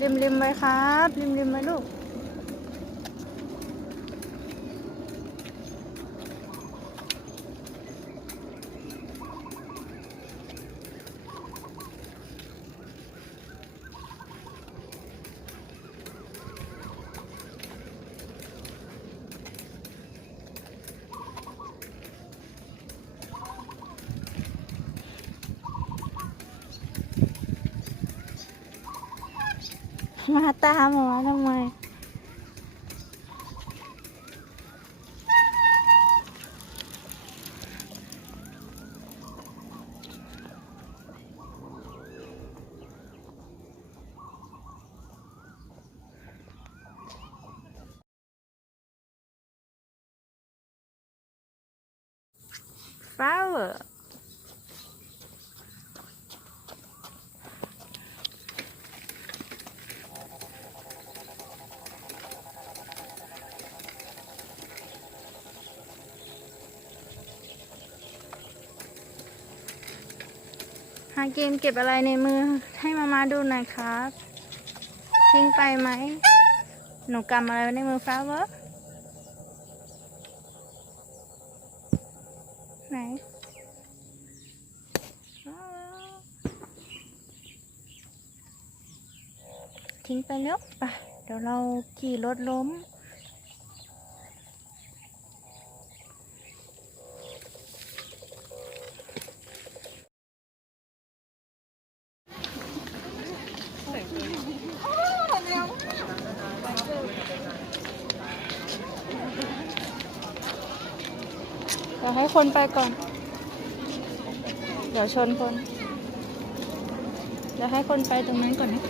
ริมริมไว้ครับ ริมริมไว้ลูก มาตามหมอทำไม flower าเกมเก็บอะไรในมือให้มามาดูหน่อยครับ ทิ้งไปไหม หนูกำอะไรไว้ในมือฟ้าเวอไหนทิ้งไปแล้วไปเดี๋ยวเราขี่รถล้ม ดี๋ยวให้คนไปก่อน เดี๋ยวชนคน เดี๋ยวให้คนไปตรงนั้นก่อนนะ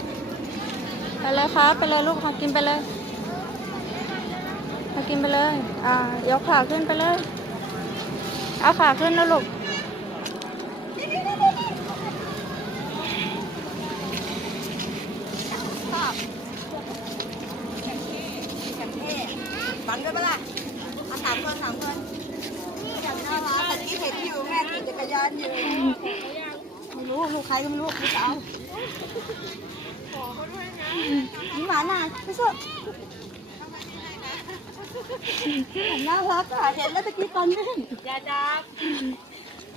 ไปเลยครับไปเลยลูกค่ะกินไปเลยค่ะกินไปเลย อ่ายกขาขึ้นไปเลย เอาขาขึ้นนะลูกฝันด้วยปะล่ะเอาสามคนสามคน จำได้ว่าตะกี้เห็นอยู่แม่ขี่จักรยานอยู่ไม่รู้ลูกใครก็ไม่รู้ลูกสาวนี่หมาหน่าไม่ชอบน่ารักอะเห็นแล้วตะกี้ตอนนี้ยาจับ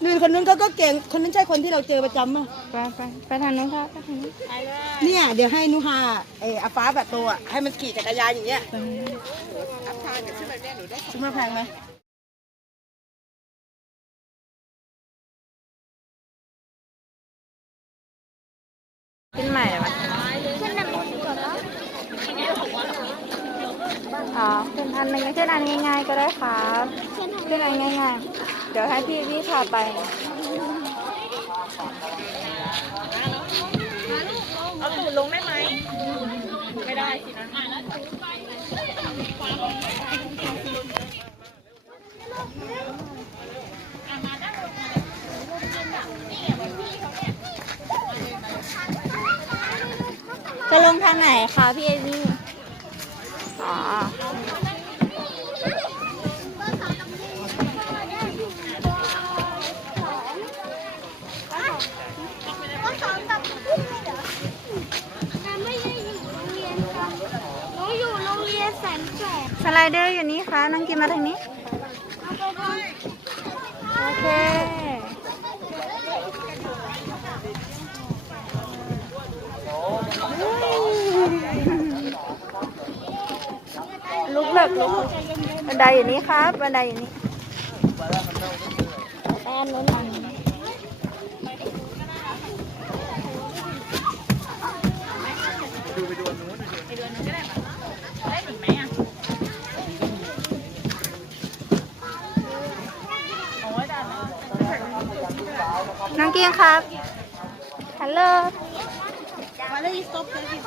นู่คนนู้นเขาก็เก่ง คนนั้นใช่คนที่เราเจอประจำมั้ยไปไปไปทางนู้นครับไปทางนู้นเนี่ยเดี๋ยวให้นุฮาเอออาฟ้าแบบโตอะให้มันขี่จักรยานอย่างเงี้ยไปทางนู้นซื้อมาแพงไหม อ๋อขึ้นอันหนึ่งขึ้นอันง่าย ๆ ก็ได้ครับขึ้นอันง่าย ๆ เดี๋ยวให้พี่พี่พาไป เอาตูดลงได้ไหม ไม่ได้สินะจะลงทางไหนคะพี่เอมี่ สบสไลเดอร์อยู่นี่ค่ะน้องกินมาทางนี้เอาไปดูโอเค ลุกเลิกลุกบันไดอยู่นี่ครับบันไดอยู่นี่แอนนู้น น้องกินครับ ฮัลโหลมาเลยสต็อปเลย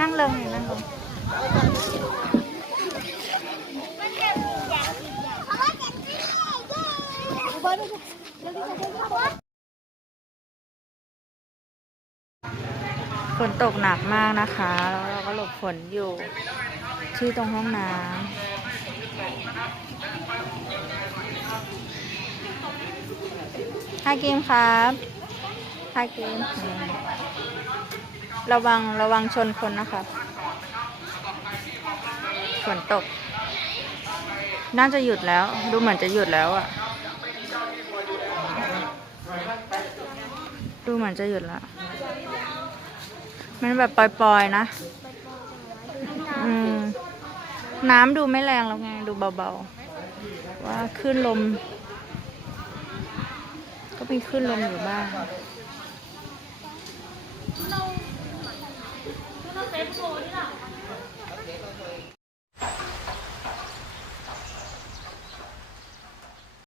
นั่งลงอยนั่งลงฝนตกหนักมากนะคะ แล้วเราก็หลบฝนอยู่ที่ตรงห้องน้ำ ฮากิมครับฮากิมระวังระวังชนคนนะคะฝนตก น่าจะหยุดแล้ว ดูเหมือนจะหยุดแล้วอะดูเหมือนจะหยุดแล้วมันแบบปล่อยๆนะ อืม น้ำดูไม่แรงแล้วไง ดูเบาๆ ว่าคลื่นลม ก็มีขึ้นลมอยู่บ้าง